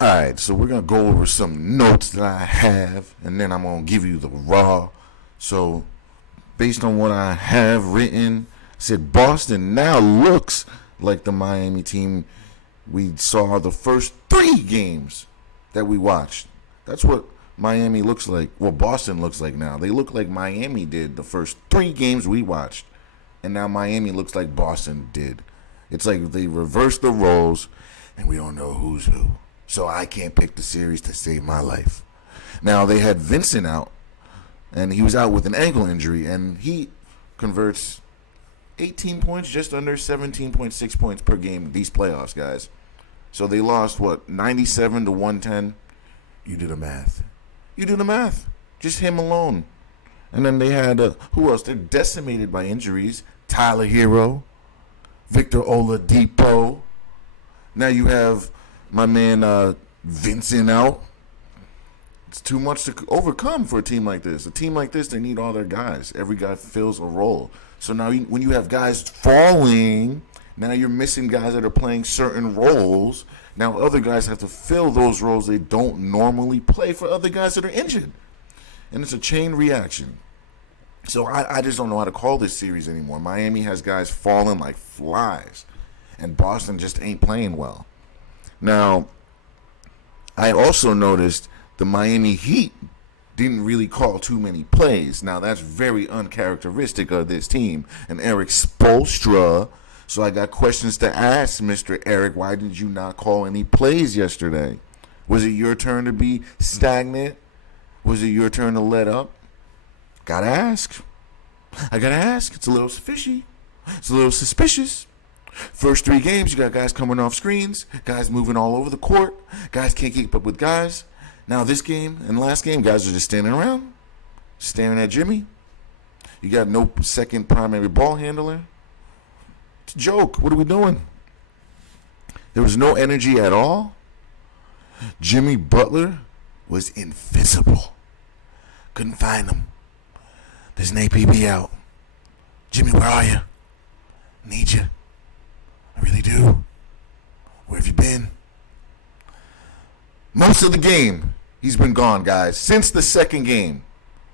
Alright, so we're going to go over some notes that I have, and then I'm going to give you the raw. So, based on what I have written, I said Boston now looks like the Miami team we saw the first 3 games that we watched. That's what Miami looks like. Well, Boston looks like now. They look like Miami did the first 3 games we watched. And now Miami looks like Boston did. It's like they reversed the roles, and we don't know who's who. So I can't pick the series to save my life. Now, they had Vincent out, and he was out with an ankle injury, and he converts 18 points, just under 17.6 points per game these playoffs, guys. So they lost, 97 to 110? You do the math. Just him alone. And then they had, who else? They're decimated by injuries. Tyler Hero, Victor Oladipo. Now you have my man Vincent out. It's too much to overcome for a team like this. A team like this, they need all their guys. Every guy fills a role. So now when you have guys falling, now you're missing guys that are playing certain roles. Now other guys have to fill those roles they don't normally play for other guys that are injured. And it's a chain reaction. So I just don't know how to call this series anymore. Miami has guys falling like flies. And Boston just ain't playing well. Now, I also noticed the Miami Heat didn't really call too many plays. Now, that's very uncharacteristic of this team. And Eric Spoelstra. So I got questions to ask, Mr. Eric. Why did you not call any plays yesterday? Was it your turn to be stagnant? Was it your turn to let up? Gotta ask. I gotta ask. It's a little fishy. It's a little suspicious. First 3 games, you got guys coming off screens, guys moving all over the court, guys can't keep up with guys. Now this game and last game, guys are just standing around, staring at Jimmy. You got no second primary ball handler. It's a joke. What are we doing? There was no energy at all. Jimmy Butler was invisible. Couldn't find him. There's an APB out. Jimmy, where are you? Need you. I really do. Where have you been? Most of the game, he's been gone, guys. Since the second game.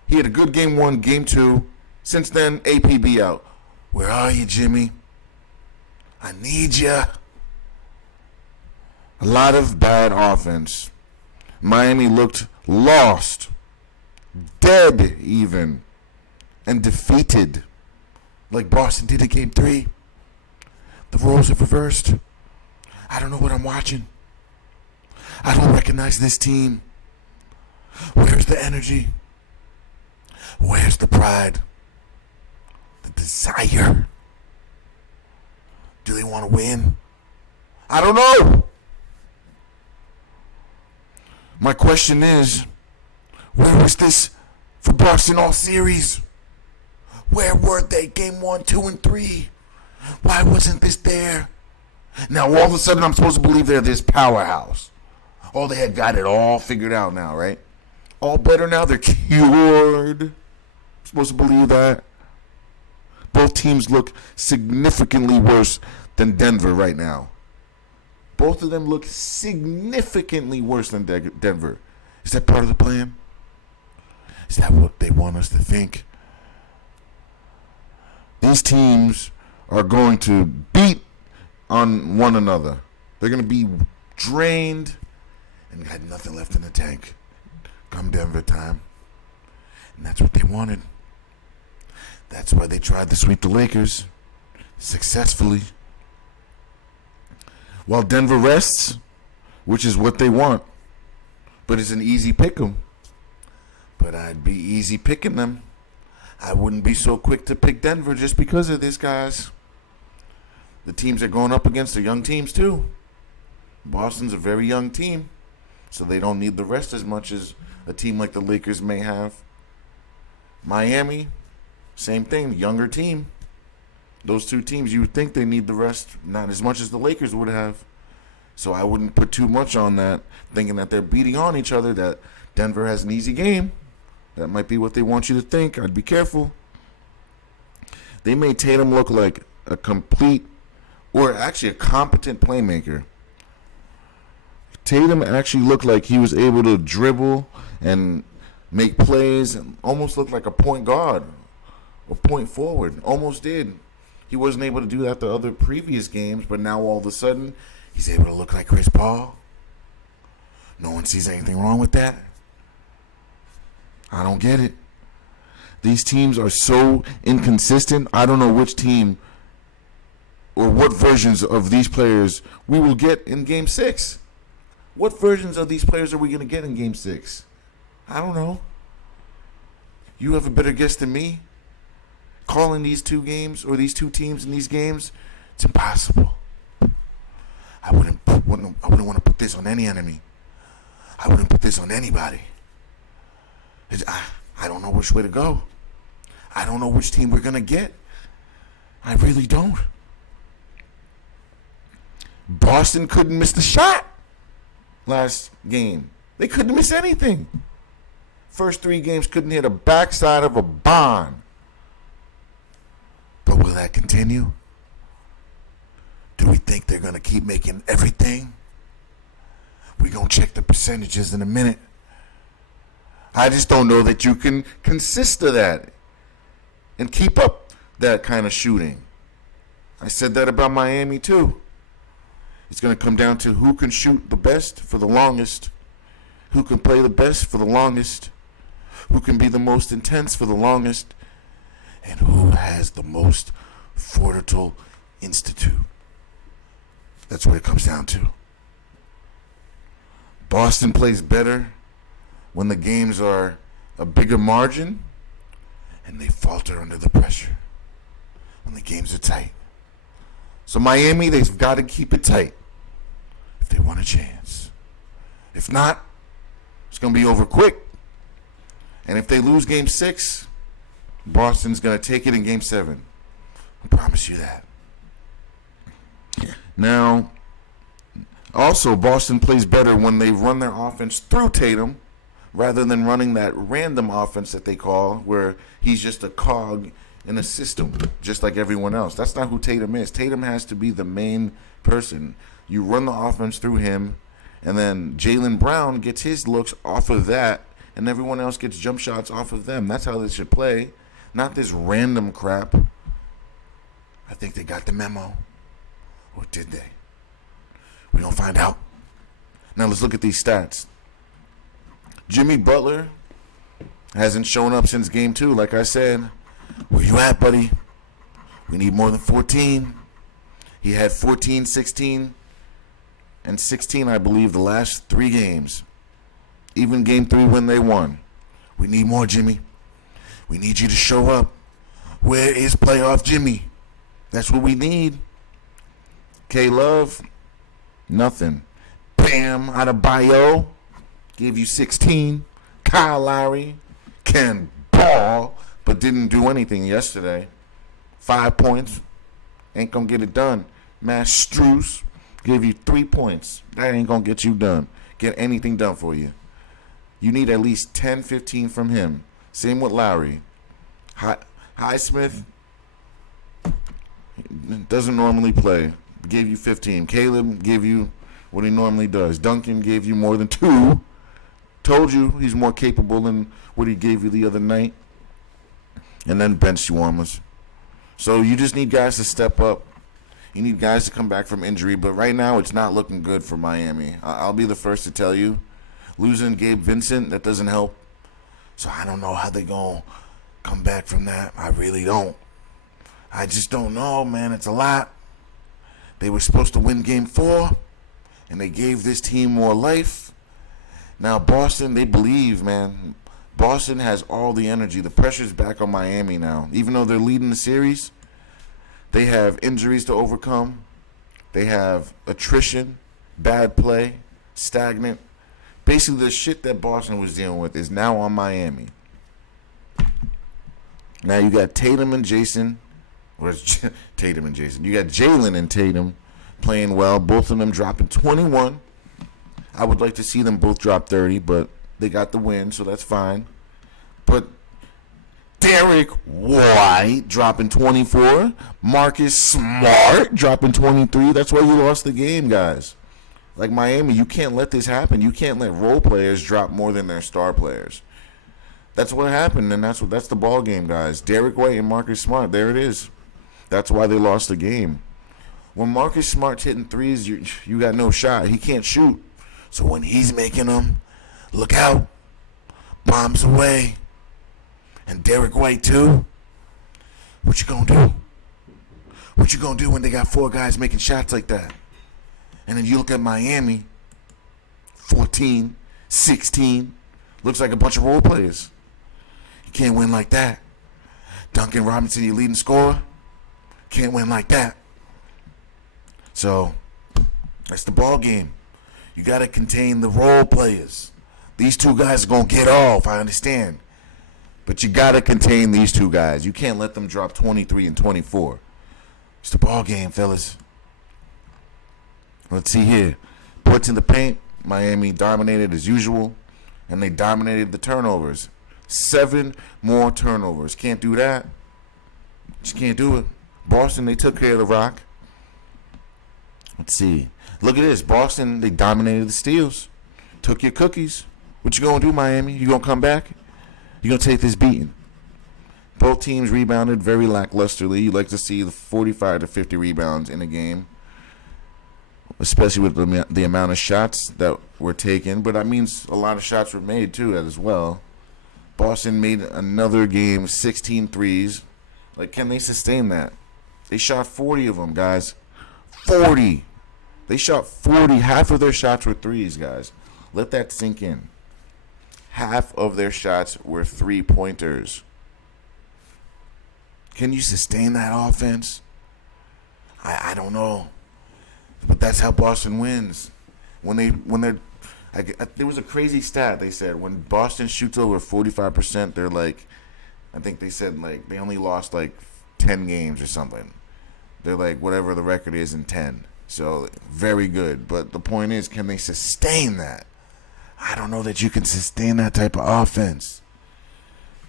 He had a good game 1, game 2. Since then, APB out. Where are you, Jimmy? I need you. A lot of bad offense. Miami looked lost. Dead, even. And defeated. Like Boston did in game 3. The roles have reversed. I don't know what I'm watching. I don't recognize this team. Where's the energy? Where's the pride? The desire? Do they want to win? I don't know. My question is, where was this for Boston all series? Where were they game 1, 2, and 3? Why wasn't this there? Now, all of a sudden, I'm supposed to believe they're this powerhouse. Oh, they had got it all figured out now, right? All better now. They're cured. I'm supposed to believe that. Both teams look significantly worse than Denver right now. Both of them look significantly worse than Denver. Is that part of the plan? Is that what they want us to think? These teams are going to beat on one another. They're going to be drained and got nothing left in the tank come Denver time. And that's what they wanted. That's why they tried to sweep the Lakers successfully. While Denver rests, which is what they want. But it's an easy pick 'em. But I'd be easy picking them. I wouldn't be so quick to pick Denver just because of this, guys. The teams they're going up against are young teams, too. Boston's a very young team, so they don't need the rest as much as a team like the Lakers may have. Miami, same thing, younger team. Those two teams, you would think they need the rest, not as much as the Lakers would have. So I wouldn't put too much on that, thinking that they're beating on each other, that Denver has an easy game. That might be what they want you to think. I'd be careful. They made Tatum look like a complete, or actually a competent playmaker. Tatum actually looked like he was able to dribble and make plays and almost looked like a point guard or point forward. Almost did. He wasn't able to do that the other previous games, but now all of a sudden he's able to look like Chris Paul. No one sees anything wrong with that. I don't get it. These teams are so inconsistent. I don't know which team or what versions of these players we will get in Game 6. What versions of these players are we going to get in Game 6? I don't know. You have a better guess than me? Calling these two games or these two teams in these games, it's impossible. I wouldn't want to put this on any enemy. I wouldn't put this on anybody. I don't know which way to go. I don't know which team we're going to get. I really don't. Boston couldn't miss the shot last game. They couldn't miss anything. First 3 games couldn't hit a backside of a bomb. But will that continue? Do we think they're going to keep making everything? We're going to check the percentages in a minute. I just don't know that you can consist of that and keep up that kind of shooting. I said that about Miami too. It's going to come down to who can shoot the best for the longest, who can play the best for the longest, who can be the most intense for the longest, and who has the most fortitude institute. That's what it comes down to. Boston plays better when the games are a bigger margin, and they falter under the pressure when the games are tight. So Miami, they've got to keep it tight if they want a chance. If not, it's going to be over quick. And if they lose Game 6, Boston's going to take it in Game 7. I promise you that. Now, also, Boston plays better when they run their offense through Tatum rather than running that random offense that they call where he's just a cog in a system, just like everyone else. That's not who Tatum is. Tatum has to be the main person. You run the offense through him, and then Jaylen Brown gets his looks off of that, and everyone else gets jump shots off of them. That's how they should play, not this random crap. I think they got the memo. Or did they? We don't find out. Now let's look at these stats. Jimmy Butler hasn't shown up since Game 2, like I said. Where you at, buddy? We need more than 14. He had 14, 16, and 16, I believe, the last 3 games. Even Game 3 when they won. We need more, Jimmy. We need you to show up. Where is playoff Jimmy? That's what we need. K-Love, nothing. Bam Adebayo, gave you 16. Kyle Lowry can ball, but didn't do anything yesterday. 5 points. Ain't going to get it done. Matt Strus gave you 3 points. That ain't going to get you done. Get anything done for you. You need at least 10, 15 from him. Same with Lowry. Highsmith doesn't normally play. Gave you 15. Caleb gave you what he normally does. Duncan gave you more than 2. Told you he's more capable than what he gave you the other night. And then bench warmers. So you just need guys to step up. You need guys to come back from injury. But right now it's not looking good for Miami. I'll be the first to tell you. Losing Gabe Vincent, that doesn't help. So I don't know how they're going to come back from that. I really don't. I just don't know, man. It's a lot. They were supposed to win Game 4, and they gave this team more life. Now, Boston, they believe, man. Boston has all the energy. The pressure's back on Miami now. Even though they're leading the series, they have injuries to overcome. They have attrition, bad play, stagnant. Basically, the shit that Boston was dealing with is now on Miami. Now you got Tatum and Jason. Where's Tatum and Jason? You got Jaylen and Tatum playing well. Both of them dropping 21. I would like to see them both drop 30, but they got the win, so that's fine. But Derek White dropping 24. Marcus Smart dropping 23. That's why you lost the game, guys. Like Miami, you can't let this happen. You can't let role players drop more than their star players. That's what happened, and that's the ball game, guys. Derek White and Marcus Smart, there it is. That's why they lost the game. When Marcus Smart's hitting threes, you got no shot. He can't shoot. So when he's making them, look out. Bombs away. And Derek White too. What you gonna do? What you gonna do when they got 4 guys making shots like that? And then you look at Miami, 14, 16, looks like a bunch of role players. You can't win like that. Duncan Robinson, your leading scorer, can't win like that. So, that's the ball game. You got to contain the role players. These 2 guys are going to get off, I understand. But you got to contain these 2 guys. You can't let them drop 23 and 24. It's the ball game, fellas. Let's see here. Points in the paint. Miami dominated as usual. And they dominated the turnovers. 7 more turnovers. Can't do that. Just can't do it. Boston, they took care of the rock. Let's see. Look at this. Boston, they dominated the steals. Took your cookies. What you going to do, Miami? You going to come back? You going to take this beating? Both teams rebounded very lacklusterly. You like to see the 45 to 50 rebounds in a game, especially with the amount of shots that were taken. But that means a lot of shots were made, too, as well. Boston made another game, 16 threes. Like, can they sustain that? They shot 40 of them, guys. 40. They shot 40. Half of their shots were threes, guys. Let that sink in. Half of their shots were 3-pointers. Can you sustain that offense? I don't know. But that's how Boston wins. There was a crazy stat. They said when Boston shoots over 45%, they're like, I think they said like they only lost like 10 games or something. They're like whatever the record is in 10. So very good. But the point is, can they sustain that? I don't know that you can sustain that type of offense.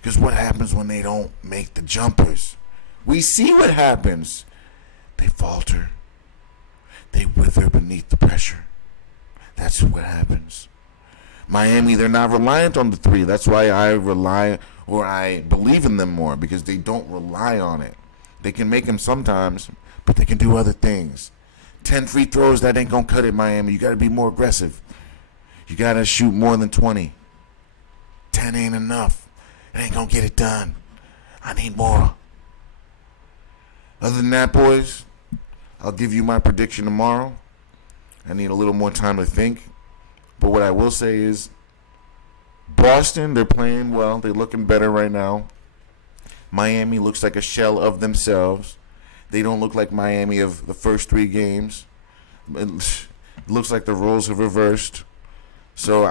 Because what happens when they don't make the jumpers? We see what happens. They falter. They wither beneath the pressure. That's what happens. Miami, they're not reliant on the 3. That's why I believe in them more, because they don't rely on it. They can make them sometimes, but they can do other things. 10 free throws, that ain't going to cut it, Miami. You got to be more aggressive. You got to shoot more than 20. 10 ain't enough. It ain't going to get it done. I need more. Other than that, boys, I'll give you my prediction tomorrow. I need a little more time to think. But what I will say is, Boston, they're playing well. They're looking better right now. Miami looks like a shell of themselves. They don't look like Miami of the first 3 games. It looks like the roles have reversed. So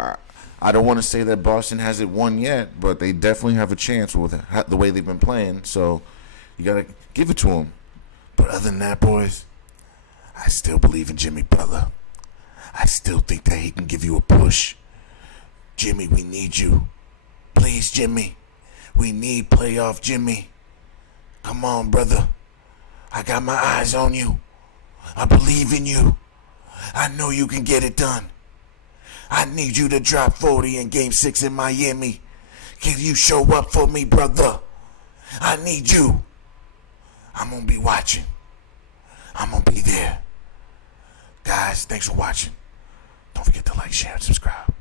I don't want to say that Boston hasn't won yet, but they definitely have a chance with the way they've been playing. So you got to give it to them. But other than that, boys, I still believe in Jimmy Butler. I still think that he can give you a push. Jimmy, we need you. Please, Jimmy. We need playoff Jimmy. Come on, brother. I got my eyes on you. I believe in you. I know you can get it done. I need you to drop 40 in Game 6 in Miami. Can you show up for me, brother? I need you. I'm going to be watching. I'm going to be there. Guys, thanks for watching. Don't forget to like, share, and subscribe.